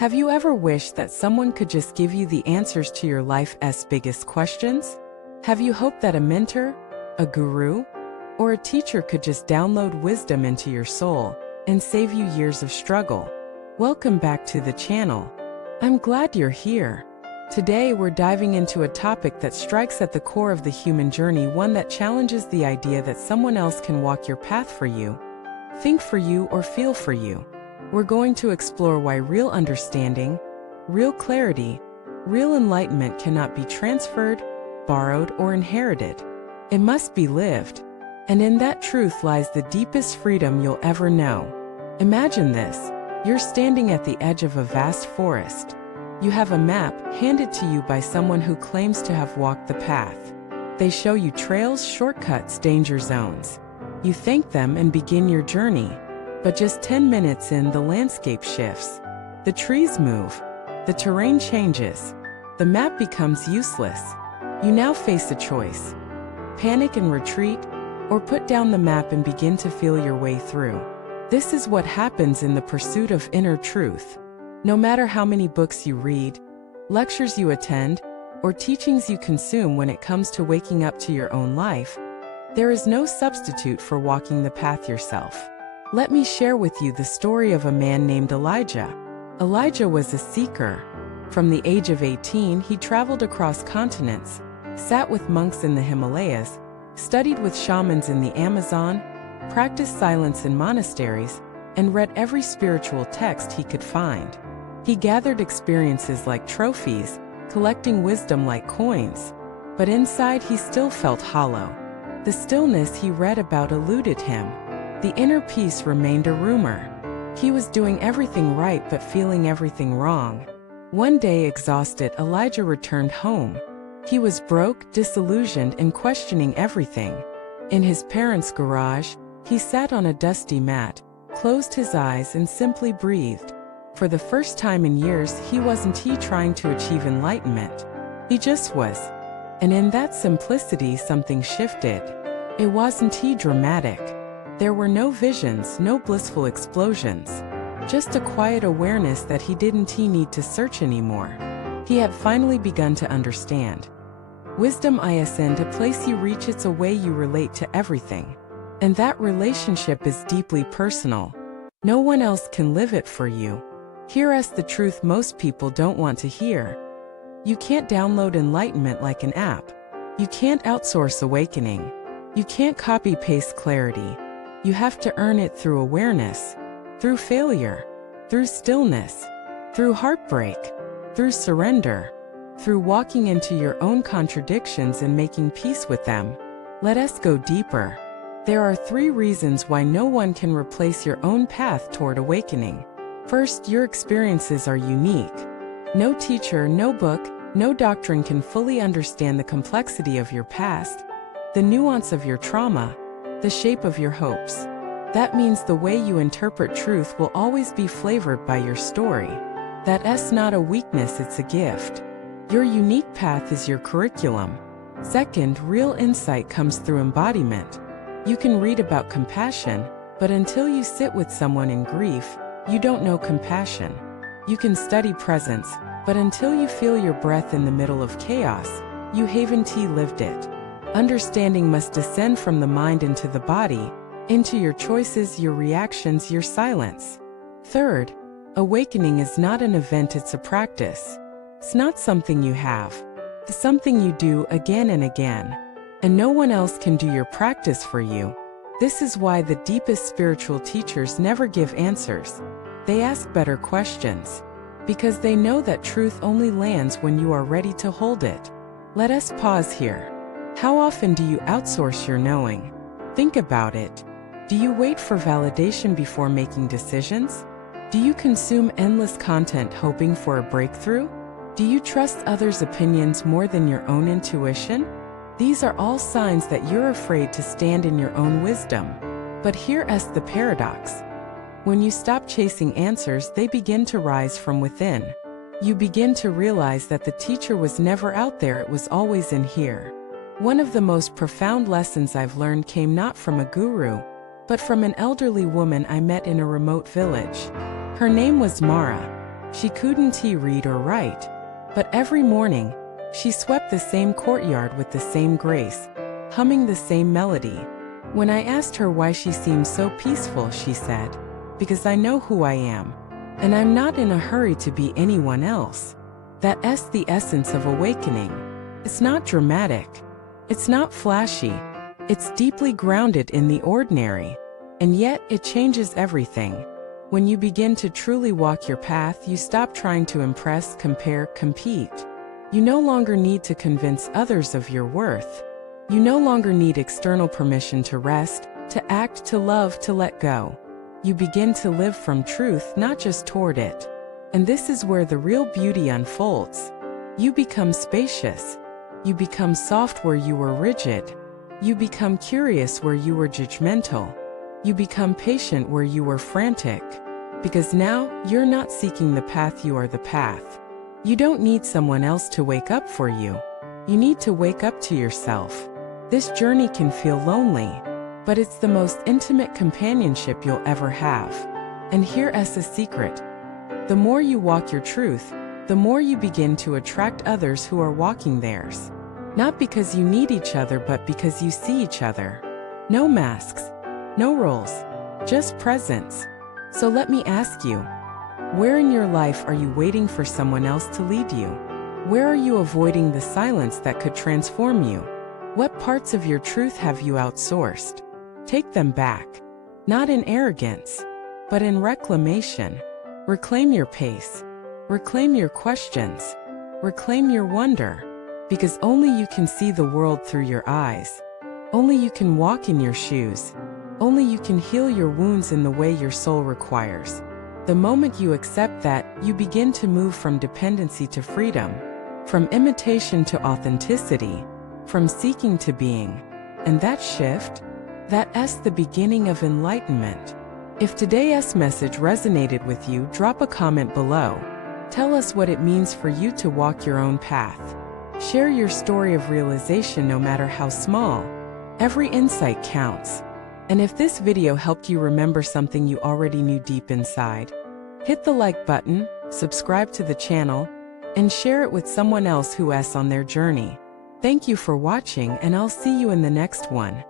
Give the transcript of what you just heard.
Have you ever wished that someone could just give you the answers to your life's biggest questions? Have you hoped that a mentor, a guru, or a teacher could just download wisdom into your soul and save you years of struggle? Welcome back to the channel. I'm glad you're here. Today we're diving into a topic that strikes at the core of the human journey, one that challenges the idea that someone else can walk your path for you, think for you, or feel for you. We're going to explore why real understanding, real clarity, real enlightenment cannot be transferred, borrowed, or inherited. It must be lived. And in that truth lies the deepest freedom you'll ever know. Imagine this. You're standing at the edge of a vast forest. You have a map handed to you by someone who claims to have walked the path. They show you trails, shortcuts, danger zones. You thank them and begin your journey. But just 10 minutes in, the landscape shifts. The trees move. The terrain changes. The map becomes useless. You now face a choice. Panic and retreat, or put down the map and begin to feel your way through. This is what happens in the pursuit of inner truth. No matter how many books you read, lectures you attend, or teachings you consume, when it comes to waking up to your own life, there is no substitute for walking the path yourself. Let me share with you the story of a man named Elijah. Elijah was a seeker. From the age of 18, he traveled across continents, sat with monks in the Himalayas, studied with shamans in the Amazon, practiced silence in monasteries, and read every spiritual text he could find. He gathered experiences like trophies, collecting wisdom like coins. But inside he still felt hollow. The stillness he read about eluded him. The inner peace remained a rumor. He was doing everything right but feeling everything wrong. One day, exhausted, Elijah returned home. He was broke, disillusioned, and questioning everything. In his parents' garage, he sat on a dusty mat, closed his eyes, and simply breathed. For the first time in years, he wasn't trying to achieve enlightenment. He just was. And in that simplicity, something shifted. It wasn't dramatic. There were no visions, no blissful explosions. Just a quiet awareness that he didn't need to search anymore. He had finally begun to understand. Wisdom isn't a place you reach, it's a way you relate to everything. And that relationship is deeply personal. No one else can live it for you. Here's the truth most people don't want to hear. You can't download enlightenment like an app. You can't outsource awakening. You can't copy-paste clarity. You have to earn it through awareness, through failure, through stillness, through heartbreak, through surrender, through walking into your own contradictions and making peace with them. Let us go deeper. There are 3 reasons why no one can replace your own path toward awakening. First, your experiences are unique. No teacher, no book, no doctrine can fully understand the complexity of your past, the nuance of your trauma, the shape of your hopes. That means the way you interpret truth will always be flavored by your story. That's not a weakness, it's a gift. Your unique path is your curriculum. Second, real insight comes through embodiment. You can read about compassion, but until you sit with someone in grief, you don't know compassion. You can study presence, but until you feel your breath in the middle of chaos, you haven't lived it. Understanding must descend from the mind into the body, into your choices, your reactions, your silence. Third, awakening is not an event, it's a practice. It's not something you have. It's something you do again and again. And no one else can do your practice for you. This is why the deepest spiritual teachers never give answers. They ask better questions. Because they know that truth only lands when you are ready to hold it. Let us pause here. How often do you outsource your knowing? Think about it. Do you wait for validation before making decisions? Do you consume endless content hoping for a breakthrough? Do you trust others' opinions more than your own intuition? These are all signs that you're afraid to stand in your own wisdom. But here's the paradox. When you stop chasing answers, they begin to rise from within. You begin to realize that the teacher was never out there, it was always in here. One of the most profound lessons I've learned came not from a guru, but from an elderly woman I met in a remote village. Her name was Mara. She couldn't read or write, but every morning, she swept the same courtyard with the same grace, humming the same melody. When I asked her why she seemed so peaceful, she said, "Because I know who I am, and I'm not in a hurry to be anyone else." That's the essence of awakening. It's not dramatic. It's not flashy. It's deeply grounded in the ordinary. And yet, it changes everything. When you begin to truly walk your path, you stop trying to impress, compare, compete. You no longer need to convince others of your worth. You no longer need external permission to rest, to act, to love, to let go. You begin to live from truth, not just toward it. And this is where the real beauty unfolds. You become spacious. You become soft where you were rigid. You become curious where you were judgmental. You become patient where you were frantic. Because now, you're not seeking the path, you are the path. You don't need someone else to wake up for you. You need to wake up to yourself. This journey can feel lonely, but it's the most intimate companionship you'll ever have. And here's a secret. The more you walk your truth, the more you begin to attract others who are walking theirs. Not because you need each other, but because you see each other. No masks, no roles, just presence. So let me ask you, where in your life are you waiting for someone else to lead you? Where are you avoiding the silence that could transform you? What parts of your truth have you outsourced? Take them back. Not in arrogance, but in reclamation. Reclaim your pace. Reclaim your questions. Reclaim your wonder. Because only you can see the world through your eyes. Only you can walk in your shoes. Only you can heal your wounds in the way your soul requires. The moment you accept that, you begin to move from dependency to freedom, from imitation to authenticity, from seeking to being. And that shift, that's the beginning of enlightenment. If today's message resonated with you, drop a comment below. Tell us what it means for you to walk your own path. Share your story of realization, no matter how small. Every insight counts. And if this video helped you remember something you already knew deep inside, hit the like button, subscribe to the channel, and share it with someone else who is on their journey. Thank you for watching, and I'll see you in the next one.